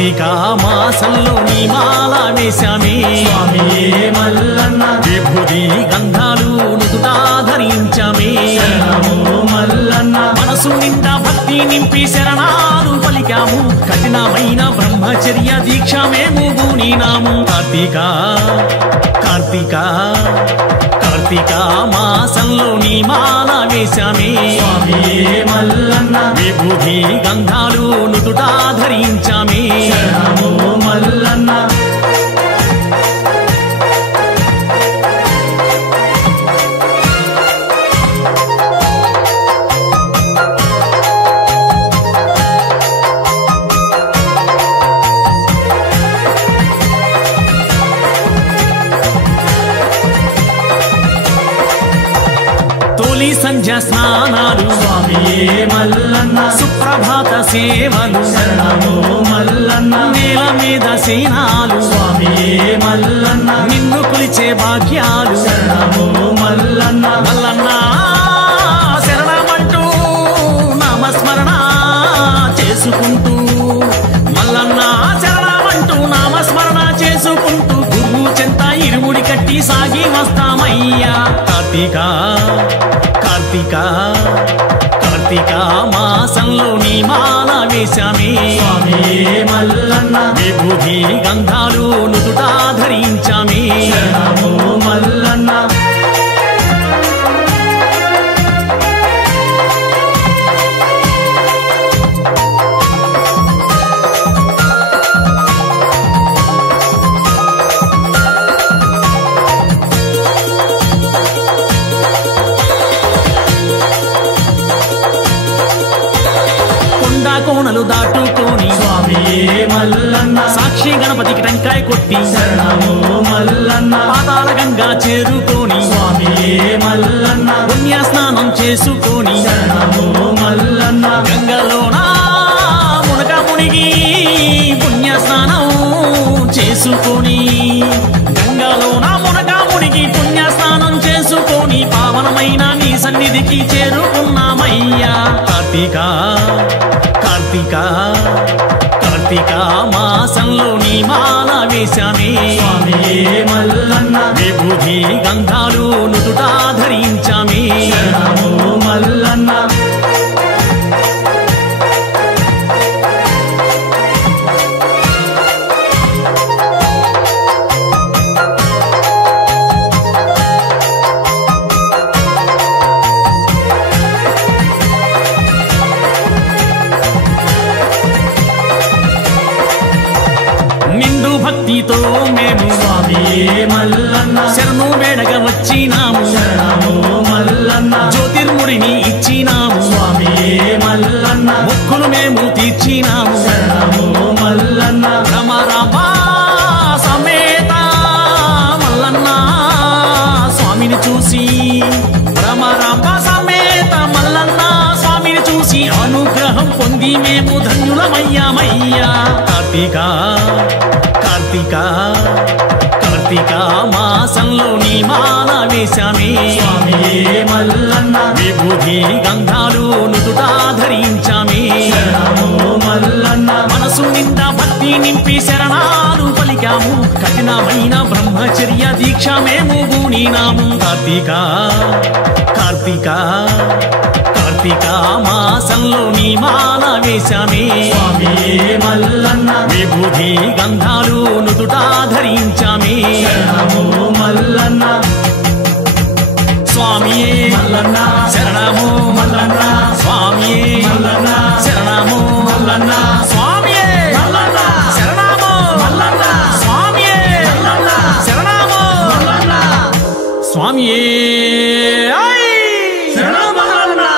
కార్తీక మాసంలో నీ మాల వేశామే స్వామియే మల్లన్న విభూది గంధాలు నుదుటా ధరించామే శరణము మల్లన్న మనసు నిండా భక్తి నింపి శరణాలు పలికాము కఠినమైన బ్రహ్మచర్య దీక్ష మేము బూనినాము కార్తీక కార్తీక కార్తీక మాసంలో నీ మాల వేశామే స్వామియే మల్లన్న విభూది గంధాలు నుదుటా ధరించామే శరణము మల్లన్న సంధ్య స్నానాలు స్వామియే మల్లన్న సుప్రభాత సేవలు శరణము మల్లన్న నేల మీద సేనాలు స్వామియే మల్లన్న నిన్ను కొలిచే భాగ్యాలు శరణము మల్లన్న మల్లన్న శరణమంటూ నామస్మరణ చేసుకుంటూ మల్లన్న శరణమంటూ నామస్మరణ చేసుకుంటూ గురువు చెంత ఇరుముడి కట్టి సాగి వస్తామయ్యా కార్తీక కార్తీక కార్తీక మాసంలో నీ మాల వేశామే స్వామియే మల్లన్న విభూది గంధాలు నుదుటా ధరించామే శరణము మల్లన్న కోనలు దాటుకొని స్వామియే మల్లన్న సాక్షి గణపతికి టెంకాయ కొట్టి శరణము మల్లన్న పాతాళ గంగా చేరుకొని స్వామియే మల్లన్న పుణ్య స్నానం చేసుకొని శరణము మల్లన్న గంగలోన మునక మునిగి పుణ్య స్నానం చేసుకొని గంగలోన మునక మునిగి పుణ్య స్నానం చేసుకొని పావనమైన నీ సన్నిధికి చేరుకున్నామయ్యా కార్తీక కార్తీక కార్తీక మాసంలో నీ మాల వేశామే స్వామియే మల్లన్న విభూది గంధాలు నుదుటా ధరించామే శరణము మల్లన్న నిండు భక్తితో మేము స్వామియే మల్లన్న శరణు వేడగా వచ్చినాము శరణము మల్లన్న జ్యోతిర్ముడిని ఇచ్చినాము స్వామియే మల్లన్న మొక్కులు మేము తీర్చినాము శరణము మల్లన్న రమరామ సమేత మల్లన్న స్వామిని చూసి రమరామ సమేత మల్లన్న స్వామిని చూసి అనుగ్రహం పొంది మేము ధన్యులమయ్యామయ్యా కార్తీక కార్తీక కార్తీక మాసంలో నీ మాల వేశామే స్వామియే మల్లన్న విభూది గంధాలు నుదుటా ధరించామే శరణము మల్లన్న మనసు నిండా భక్తి నింపి శరణాలు పలికాము కఠినమైన బ్రహ్మచర్య దీక్ష మేము బూనినాము కార్తీక కార్తీక కార్తీక మాసంలో నీ మాల వేశామే స్వామియే మల్లన్న విభూది గంధాలు నుదుటా ధరించామే శరణము మల్లన్న స్వామియే మల్లన్న శరణము మల్లన్న స్వామియే మల్లన్న శరణము మల్లన్న స్వామియే మల్లన్న శరణము మల్లన్న స్వామియే మల్లన్న శరణము మల్లన్న స్వామియే